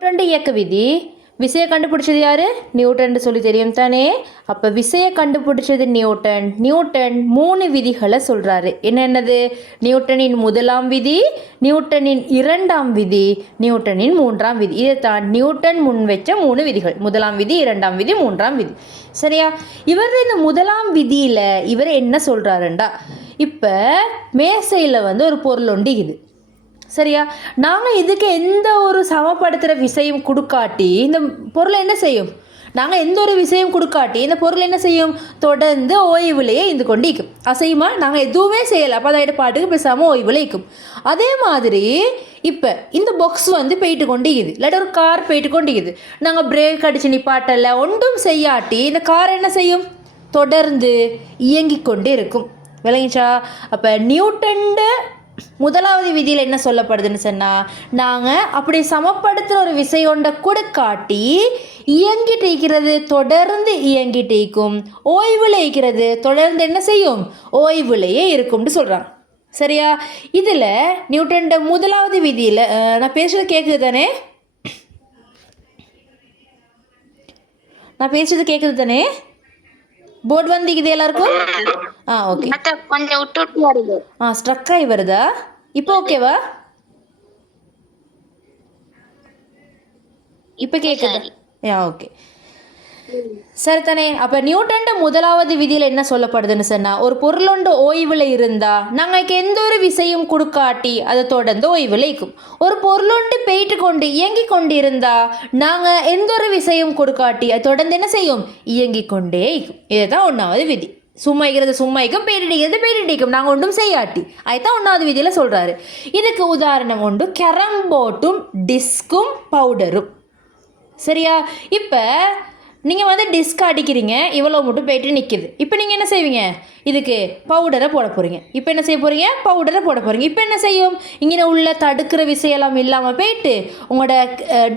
Newton இயக்க விதி விசையை கண்டுபிடிச்சது யாரு? நியூட்டன் சொல்லி தெரியும் தானே. அப்போ விசையை கண்டுபிடிச்சது நியூட்டன். நியூட்டன் 3 விதிகளை சொல்கிறாரு. என்னென்னது? நியூட்டனின் முதலாம் விதி, நியூட்டனின் இரண்டாம் விதி, நியூட்டனின் மூன்றாம் விதி. இதைத்தான் நியூட்டன் முன் வச்ச 3 விதிகள். முதலாம் விதி, இரண்டாம் விதி, மூன்றாம் விதி. சரியா? இவர் இந்த முதலாம் விதியில் இவர் என்ன சொல்கிறாருண்டா, இப்போ மேசையில் ஒரு பொருள் ஒண்டிக்குது. சரியா? நாங்கள் இதுக்கு எந்த ஒரு சமப்படுத்துகிற விசையும் கொடுக்காட்டி இந்த பொருளை என்ன செய்யும்? நாங்கள் எந்த ஒரு விசையும் கொடுக்காட்டி இந்த பொருள் என்ன செய்யும்? தொடர்ந்து ஓய்வுலையே இருந்து கொண்டு இருக்கும். அசையுமா? நாங்கள் எதுவுமே செய்யலை, அப்போ அதை பாட்டுக்கு பேசாமல் ஓய்வில் இருக்கும். அதே மாதிரி இப்போ இந்த பாக்ஸ் போயிட்டு கொண்டிக்குது, இல்லாட்டி ஒரு கார் போயிட்டு கொண்டிக்குது. நாங்கள் பிரேக் அடித்து நிப்பாட்டலை, ஒன்றும் செய்யாட்டி இந்த கார் என்ன செய்யும்? தொடர்ந்து இயங்கி கொண்டே இருக்கும். விளங்கிச்சா? அப்போ நியூட்டன் முதலாவது விதியில் என்ன சொல்லப்படுதுன்னு சொன்னால், நாங்கள் அப்படி சமப்படுத்துகிற ஒரு விசை ஒன்றை கொடுக்காட்டி இயங்கிட்டு இருக்கிறது தொடர்ந்து இயங்கிட்டு இருக்கும், ஓய்வில் இருக்கிறது தொடர்ந்து என்ன செய்யும்? ஓய்வுலையே இருக்கும்னு சொல்கிறாங்க. சரியா? இதில் நியூட்டன் முதலாவது விதியில் நான் பேசுகிறது கேட்குது தானே? நான் பேசுறது கேட்குது தானே? போர்டு வந்திக்குது எல்லாருக்கும்? ஓகே. கொஞ்சம் விட்டு விட்டு வருது. ஸ்ட்ரக் ஆகி வருதா? இப்போ ஓகேவா? இப்போ கேட்குது? ஓகே, சரி தானே. அப்போ நியூட்டன் முதலாவது விதியில் என்ன சொல்லப்படுதுன்னு சொன்னால், ஒரு பொருளொன்று ஓய்வில் இருந்தால் நாங்கள் எந்த ஒரு விசையும் கொடுக்காட்டி அதை தொடர்ந்து ஓய்வில் இருக்கும். ஒரு பொருளொன்று போயிட்டு கொண்டு இயங்கி கொண்டு இருந்தால் நாங்கள் எந்த ஒரு விசையும் கொடுக்காட்டி அது தொடர்ந்து என்ன செய்யும்? இயங்கி கொண்டே இருக்கும். இதுதான் 1வது விதி. சும்மாய்க்கிறது சும்மாய்க்கும், பேரிடிக்கிறது பேரிடிக்கும், நாங்கள் ஒன்றும் செய்யாட்டி. அதுதான் 1வது விதியில் சொல்கிறாரு. இதுக்கு உதாரணம் உண்டு கேரம்போர்டும் டிஸ்கும் பவுடரும். சரியா? இப்போ நீங்கள் டிஸ்க் அடிக்கிறீங்க, இவ்வளோ மட்டும் போயிட்டு நிற்கிது. இப்போ நீங்கள் என்ன செய்வீங்க? இதுக்கு பவுடரை போட போகிறீங்க. இப்போ என்ன செய்ய போகிறீங்க? பவுடரை போட போகிறீங்க. இப்போ என்ன செய்யும்? இங்கே உள்ள தடுக்கிற விஷயம்லாம் இல்லாமல் போயிட்டு உங்களோட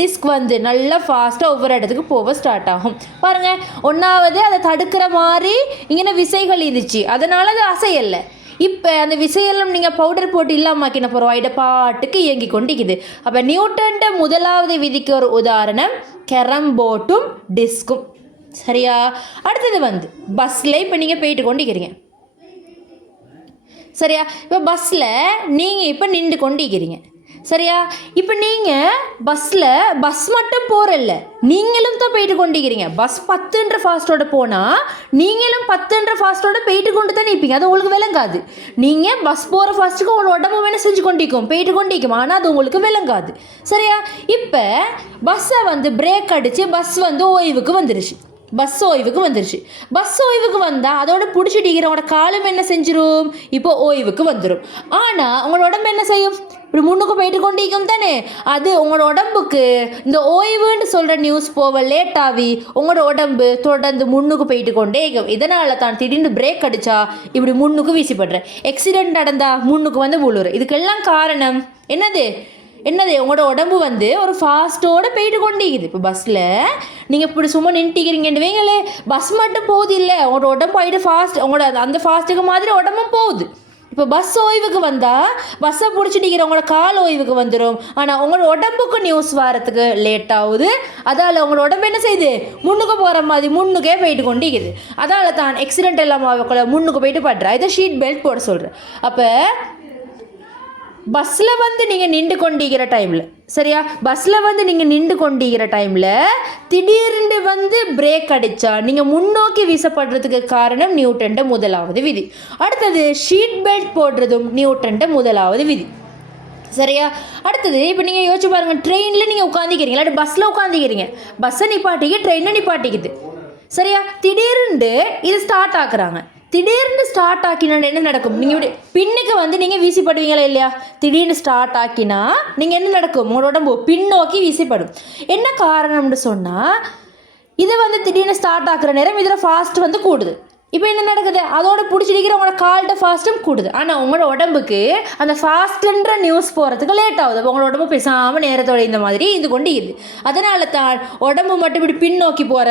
டிஸ்க் நல்லா ஃபாஸ்ட்டாக ஒவ்வொரு இடத்துக்கு போக ஸ்டார்ட் ஆகும். பாருங்கள், 1வது அதை தடுக்கிற மாதிரி இங்கே விசைகள் இருந்துச்சு, அதனால் அது அசையலை. இப்போ அந்த விசையெல்லாம் நீங்கள் பவுடர் போட்டு இல்லாமக்கின போகிறோம், இட பாட்டுக்கு இயங்கி கொண்டிருக்குது. அப்போ நியூட்டன் முதலாவது விதிக்கு ஒரு உதாரணம் கேரம்போர்டும் டிஸ்கும். சரியா? அடுத்தது பஸ்ஸில் இப்போ நீங்கள் போயிட்டு கொண்டிருக்கிறீங்க. சரியா? இப்போ பஸ்ஸில் நீங்கள் இப்போ நின்று கொண்டிருக்கிறீங்க. சரியா? இப்போ நீங்கள் பஸ் மட்டும் போகிறல்ல, நீங்களும் தான் போயிட்டு கொண்டிருக்கிறீங்க. பஸ் 10ன்ற ஃபாஸ்ட்டோட போனால் நீங்களும் 10ன்ற ஃபாஸ்ட்டோட போயிட்டு கொண்டு தான் நிற்பீங்க. அது உங்களுக்கு விளங்காது. நீங்கள் பஸ் போகிற ஃபாஸ்ட்டுக்கு உங்களோட உடம்பு வேணால் செஞ்சு கொண்டிருக்கும், போயிட்டு கொண்டிருக்கும், ஆனால் அது உங்களுக்கு விளங்காது. சரியா? இப்போ பஸ்ஸை பிரேக் அடித்து பஸ் ஓய்வுக்கு வந்துருச்சு. பஸ் ஓய்வுக்கு வந்துருச்சு. பஸ் ஓய்வுக்கு வந்தால் அதோட பிடிச்சிட்டிக்கிறவங்களோட காலம் என்ன செஞ்சிடும்? இப்போ ஓய்வுக்கு வந்துடும். ஆனால் உங்களோட உடம்பு என்ன செய்யும்? இப்படி முன்னுக்கு போயிட்டு கொண்டிருக்கும் தானே. அது உங்களோட உடம்புக்கு இந்த ஓய்வுன்னு சொல்கிற நியூஸ் போக லேட் ஆகி உங்களோட உடம்பு தொடர்ந்து முன்னுக்கு போயிட்டு கொண்டே இருக்கும். இதனால தான் திடீர்னு பிரேக் அடித்தா இப்படி முன்னுக்கு வீசிப்படுறேன், ஆக்சிடென்ட் நடந்தால் முன்னுக்கு விழுற. இதுக்கெல்லாம் காரணம் என்னது? உங்களோட உடம்பு ஒரு ஃபாஸ்ட்டோடு போயிட்டு கொண்டிருக்குது. இப்போ பஸ்ஸில் நீங்கள் இப்படி சும்மா நின்றுக்கிறீங்கன்னு வைங்களே, பஸ் மட்டும் போகுது இல்லை, உங்களோட உடம்பு போயிட்டு ஃபாஸ்ட், உங்களோட அந்த ஃபாஸ்ட்டுக்கு மாதிரி உடம்பும் போகுது. இப்போ பஸ் ஓய்வுக்கு வந்தால் பஸ்ஸை பிடிச்சிட்டிக்கிற உங்களோட கால் ஓய்வுக்கு வந்துடும். ஆனால் உங்களோட உடம்புக்கு நியூஸ் வரத்துக்கு லேட் ஆகுது. அதால் உங்களோட உடம்பு என்ன செய்யுது? முன்னுக்கு போகிற மாதிரி முன்னுக்கே போயிட்டு கொண்டிருக்குது. அதால் தான் ஆக்சிடென்ட் இல்லாமல் முன்னுக்கு போயிட்டு படுறா. இதை ஷீட் பெல்ட் போட சொல்கிறேன். அப்போ பஸ்ஸில் நீங்கள் நின்று கொண்டிருக்கிற டைமில், சரியா, பஸ்ஸில் நீங்கள் நின்று கொண்டிருக்கிற டைமில் திடீர்னு பிரேக் அடித்தா நீங்கள் முன்னோக்கி வீசப்படுறதுக்கு காரணம் நியூட்டன் முதலாவது விதி. அடுத்தது ஷீட் பெல்ட் போடுறதும் நியூட்டன் முதலாவது விதி. சரியா? அடுத்தது இப்போ நீங்கள் யோசிச்சு பாருங்கள், ட்ரெயினில் நீங்கள் உட்காந்துக்கிறீங்க, இல்லாட்டி பஸ்ஸில் உட்காந்துக்கிறீங்க, பஸ்ஸை நிப்பாட்டிக்கு ட்ரெயினை நிப்பாட்டிக்குது. சரியா? திடீர்னு இது ஸ்டார்ட் ஆக்குறாங்க. திடீர்னு ஸ்டார்ட் ஆக்கினா என்ன நடக்கும்? நீங்கள் இப்படி பின்னுக்கு நீங்கள் வீசிப்படுவீங்களா இல்லையா? திடீர்னு ஸ்டார்ட் ஆக்கினா நீங்கள் என்ன நடக்கும்? உங்களோட உடம்பு பின்னோக்கி வீசிப்படும். என்ன காரணம்னு சொன்னால், இதை திடீர்னு ஸ்டார்ட் ஆக்குற நேரம் இதில் ஃபாஸ்ட் கூடுது. இப்போ என்ன நடக்குது? அதோட பிடிச்சிருக்கிற உங்களோட கால்கிட்ட ஃபாஸ்ட்டும் கூடுது. ஆனால் உங்களோட உடம்புக்கு அந்த ஃபாஸ்ட்டுன்ற நியூஸ் போகிறதுக்கு லேட் ஆகுது. உங்களோட உடம்பு பேசாமல் நேரத்தோட இந்த மாதிரி இது கொண்டிக்குது. அதனால தான் உடம்பு மட்டும் இப்படி பின்னோக்கி போகிற,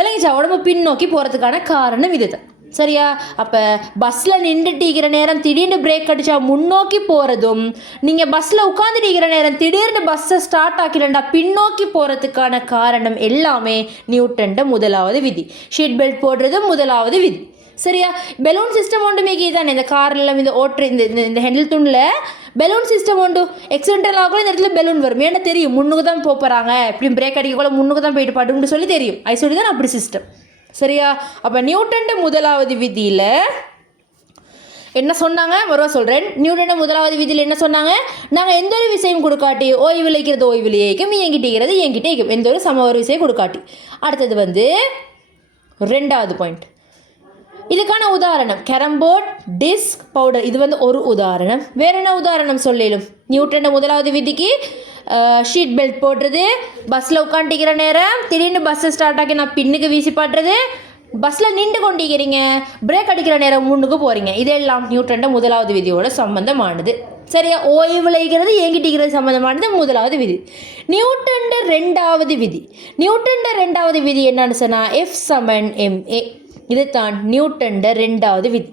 விளங்கிச்சா? உடம்பு பின்னோக்கி போகிறதுக்கான காரணம் இது தான். சரியா? அப்போ பஸ்ஸில் நின்றுட்டிக்கிற நேரம் திடீர்னு பிரேக் அடித்தா முன்னோக்கி போகிறதும், நீங்கள் பஸ்ஸில் உட்காந்துட்டிக்கிற நேரம் திடீர்னு பஸ்ஸை ஸ்டார்ட் ஆக்கிடண்டா பின்னோக்கி போகிறதுக்கான காரணம் எல்லாமே நியூட்டன்ட முதலாவது விதி. ஷீட் பெல்ட் போடுறது முதலாவது விதி. சரியா? பெலூன் சிஸ்டம் ஒன்று மிகி தானே இந்த காரில் இந்த ஓட்டு இந்த ஹெண்டில் துண்டில் பெலூன் சிஸ்டம் உண்டு. எக்ஸிடென்டல் ஆகல இந்த இடத்துல பெலூன் வரும். ஏன்னா தெரியும் முன்னுக்கு தான் போகிறாங்க, இப்படி பிரேக் அடிக்கக்கூட முன்னுக்கு தான் போயிட்டு படுன்னு சொல்லி தெரியும். அது சொல்லி தான் அப்படி சிஸ்டம். சரியா? அப்போ நியூட்டன்ட முதலாவது விதியில் என்ன சொன்னாங்க மறுவா சொல்கிறேன். நியூட்டன்ட முதலாவது விதியில் என்ன சொன்னாங்க? நாங்கள் எந்த ஒரு விஷயம் கொடுக்காட்டி ஓய்வு இழைக்கிறது ஓய்வில் இயக்கம், இயங்கிட்டேங்கிறது இயங்கிட்டே இயக்கம், எந்த ஒரு சம ஒரு விஷயம் கொடுக்காட்டி. அடுத்தது வந்து ரெண்டாவது பாயிண்ட். இதுக்கான உதாரணம் கேரம்போர்ட், டிஸ்க், பவுடர். இது வந்து ஒரு உதாரணம். வேற என்ன உதாரணம் சொல்லிடும்? நியூட்டன்ட முதலாவது விதிக்கு ஷீட் பெல்ட் போடுறது, பஸ்ஸில் உட்காந்துக்கிற நேரம் திடீர்னு பஸ்ஸை ஸ்டார்ட் ஆக்கி நான் பின்னுக்கு வீசி பாடுறது, பஸ்ஸில் நின்று கொண்டிருக்கிறீங்க, பிரேக் அடிக்கிற நேரம் முன்னுக்கு போகிறீங்க. இதெல்லாம் நியூட்டன்ட முதலாவது விதியோட சம்பந்தமானது. சரியா? ஓய்வு விளைகிறது இயங்கிட்டிக்கிறது சம்பந்தமானது முதலாவது விதி. நியூட்டன்ட ரெண்டாவது விதி. நியூட்டன்ட ரெண்டாவது விதி என்னன்னு சொன்னால் F=ma. இதுதான் நியூட்டன்ட ரெண்டாவது விதி.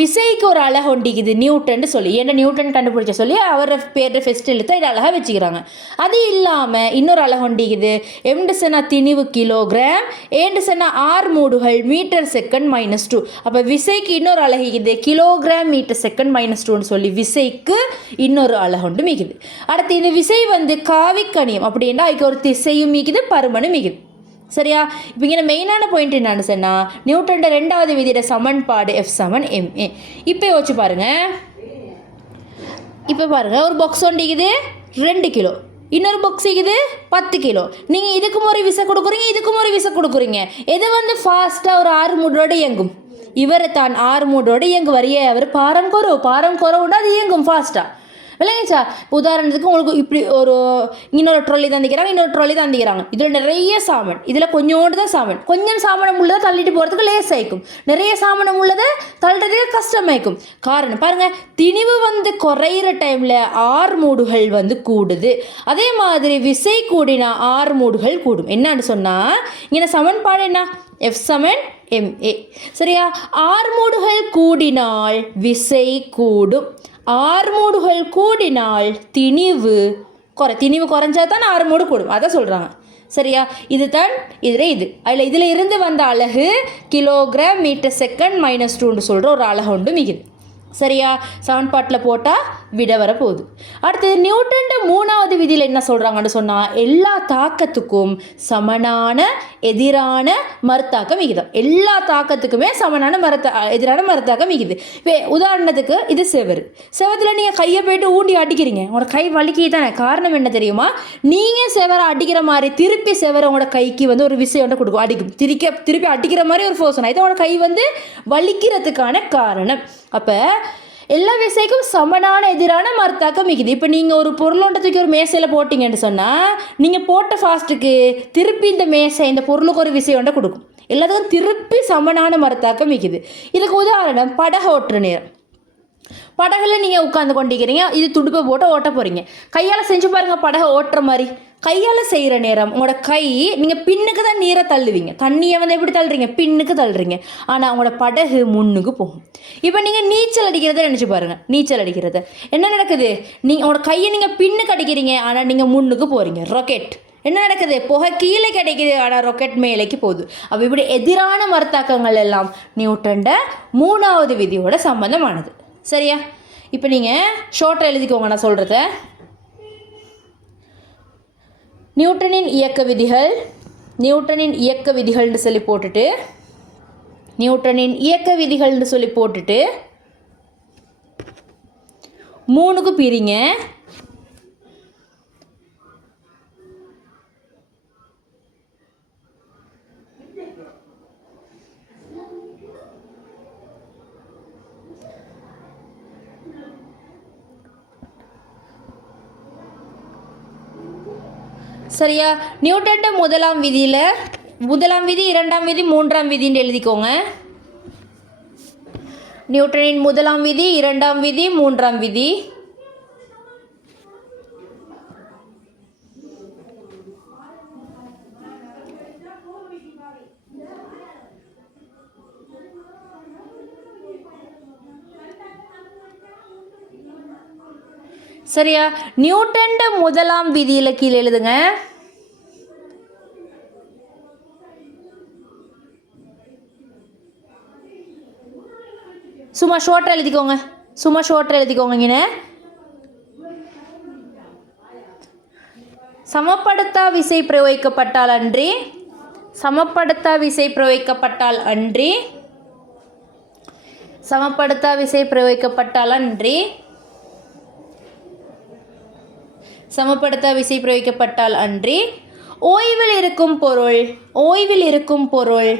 விசைக்கு ஒரு அழகு ஒண்டிக்குது நியூட்டன் சொல்லி. ஏன்னா நியூட்டன் கண்டுபிடிச்ச சொல்லி அவரை பேர் ஃபெஸ்ட் எழுத்து இது அழகாக வச்சுக்கிறாங்க. அது இல்லாமல் இன்னொரு அழகு ஒண்டிக்குது. எம்டு சொன்னா திணிவு கிலோகிராம், ஏண்டு சொன்னா ஆர்மூடுகள் மீட்டர் செகண்ட் -2. அப்போ விசைக்கு இன்னொரு அழகிக்குது கிலோகிராம் மீட்டர் செகண்ட் -2ன்னு சொல்லி விசைக்கு இன்னொரு அழகு ஒன்று மிகுது. அடுத்து இந்த விசை வந்து காவிக்கணியம் அப்படின்னா அதுக்கு ஒரு திசையும் மிகுது பருமனும் மிகுது. சரியா? இப்போ இங்கே மெயினான பாயிண்ட் என்னன்னு சொன்னால் நியூட்டன்ட ரெண்டாவது விதியோட சமன்பாடு F=ma. இப்போ யோசிச்சு பாருங்கள். இப்போ பாருங்கள், ஒரு பாக்ஸ் ஒண்டிக்குது 2 கிலோ, இன்னொரு பாக்ஸ் இருக்குது 10 கிலோ. நீங்கள் இதுக்கும் ஒரு விசை கொடுக்குறீங்க, இதுக்கும் ஒரு விசை கொடுக்குறீங்க. எது வந்து ஃபாஸ்ட்டாக ஒரு 6 மூடோடு இயங்கும்? இவரை தான் 6 மூடோடு இயங்குவார். அவர் பாரம் குறவுண்டா அது இயங்கும் ஃபாஸ்ட்டாக. இல்லைங்கச்சா? உதாரணத்துக்கு உங்களுக்கு இப்படி ஒரு இன்னொரு ட்ராலி தந்திக்கிறாங்க, இன்னொரு ட்ராலி தந்திக்கிறாங்க. இதில் நிறைய சாமான், இதில் கொஞ்சோண்டு தான் சாமான். கொஞ்சம் சாமானம் உள்ளதை தள்ளிட்டு போகிறதுக்கு லேஸ் ஆயிக்கும், நிறைய சாமானம் உள்ளதை தள்ளுறதுக்கு கஷ்டமாயிக்கும். காரணம் பாருங்கள், திணிவு வந்து குறையிற டைமில் ஆர்மூடுகள் வந்து கூடுது. அதே மாதிரி விசை கூடினா ஆர்மூடுகள் கூடும். என்னன்னு சொன்னால் இங்கே சமன்பாடு என்ன? F=ma. சரியா? ஆர்மூடுகள் கூடினால் விசை கூடும், ஆர்மூடுகள் கூடினால் திணிவு குறைஞ்சா தான் ஆர்மூடு கூடும். அதை சொல்கிறாங்க. சரியா? இது தான் இதில் இருந்து வந்த அலகு கிலோகிராம் மீட்டர் செகண்ட் -2ன்னு சொல்கிற ஒரு அலகு உண்டு மிகுது. சரியா? சமன்பாட்டில் போட்டால் விட வரப்போகுது. அடுத்தது நியூட்டன்ட மூணாவது விதியில் என்ன சொல்கிறாங்கன்னு சொன்னால் எல்லா தாக்கத்துக்கும் சமனான எதிரான மறுத்தாக்கம் விகிதம். எல்லா தாக்கத்துக்குமே சமனான எதிரான மறுத்தாக்கம் விகிது. இப்போ உதாரணத்துக்கு இது செவத்தில் நீங்கள் கையை போய்ட்டு ஊண்டி அடிக்கிறீங்க, உங்களோட கை வலிக்கி தானே. காரணம் என்ன தெரியுமா? நீங்கள் செவரை அடிக்கிற மாதிரி திருப்பி செவரை உங்களோட கைக்கு வந்து ஒரு விஷயம் கொடுக்கும், அடிக்கும். திருப்பி அடிக்கிற மாதிரி ஒரு ஃபோர்ஸ். இது உங்களோட கை வந்து வலிக்கிறதுக்கான காரணம். அப்போ எல்லா விசைக்கும் சமனான எதிரான மறுத்தாக்கம் மிகுது. இப்போ நீங்கள் ஒரு பொருளோண்டத்துக்கு ஒரு மேசையில் போட்டிங்கன்னு சொன்னால் நீங்கள் போட்ட ஃபாஸ்ட்டுக்கு திருப்பி இந்த மேசை இந்த பொருளுக்கு ஒரு விசை ஒன்றை கொடுக்கும். எல்லாத்துக்கும் திருப்பி சமனான மறுத்தாக்கம் மிகுது. இதுக்கு உதாரணம் படகு ஓட்டுற நேரம். படகுல நீங்கள் உட்காந்து கொண்டிருக்கிறீங்க, இது துடுப்பை போட்டு ஓட்ட போகிறீங்க. கையால் செஞ்சு பாருங்கள் படகை ஓட்டுற மாதிரி. கையால் செய்கிற நேரம் உங்களோட கை நீங்கள் பின்னுக்கு தான் நீரை தள்ளுவீங்க. தண்ணியை வந்து எப்படி தள்ளுறீங்க? பின்னுக்கு தள்ளுறீங்க. ஆனால் உங்களோட படகு முன்னுக்கு போகும். இப்போ நீங்கள் நீச்சல் அடிக்கிறத நினச்சி பாருங்கள். நீச்சல் அடிக்கிறத என்ன நடக்குது? உங்களோட கையை நீங்கள் பின்னுக்கு அடிக்கிறீங்க, ஆனால் நீங்கள் முன்னுக்கு போகிறீங்க. ராக்கெட் என்ன நடக்குது? புகை கீழே கிடைக்குது, ஆனால் ராக்கெட் மேலேக்கு போகுது. அப்போ இப்படி எதிரான மறுத்தாக்கங்கள் எல்லாம் நியூட்டன்ட மூணாவது விதியோட சம்பந்தமானது. சரியா? இப்போ நீங்கள் ஷார்ட்டாக எழுதிக்கோங்க நான் சொல்கிறத. நியூட்டனின் இயக்க விதிகள்னு சொல்லி போட்டுட்டு நியூட்டனின் இயக்க விதிகள்னு சொல்லி போட்டுட்டு 3க்கு பிரிங்க. சரியா? நியூட்டன்ட முதலாம் விதி, இரண்டாம் விதி, மூன்றாம் விதின்னு எழுதிக்கோங்க. நியூட்டனின் முதலாம் விதி, இரண்டாம் விதி, மூன்றாம் விதி. சரியா? நியூட்டன் முதலாம் விதியில் கீழே எழுதுங்க. சும்மா ஷோர்ட்டாக எழுதிக்கோங்க இங்கே. சமப்படுத்தா விசை பிரயோகிக்கப்பட்டால் அன்றி ஓய்வில் இருக்கும் பொருள்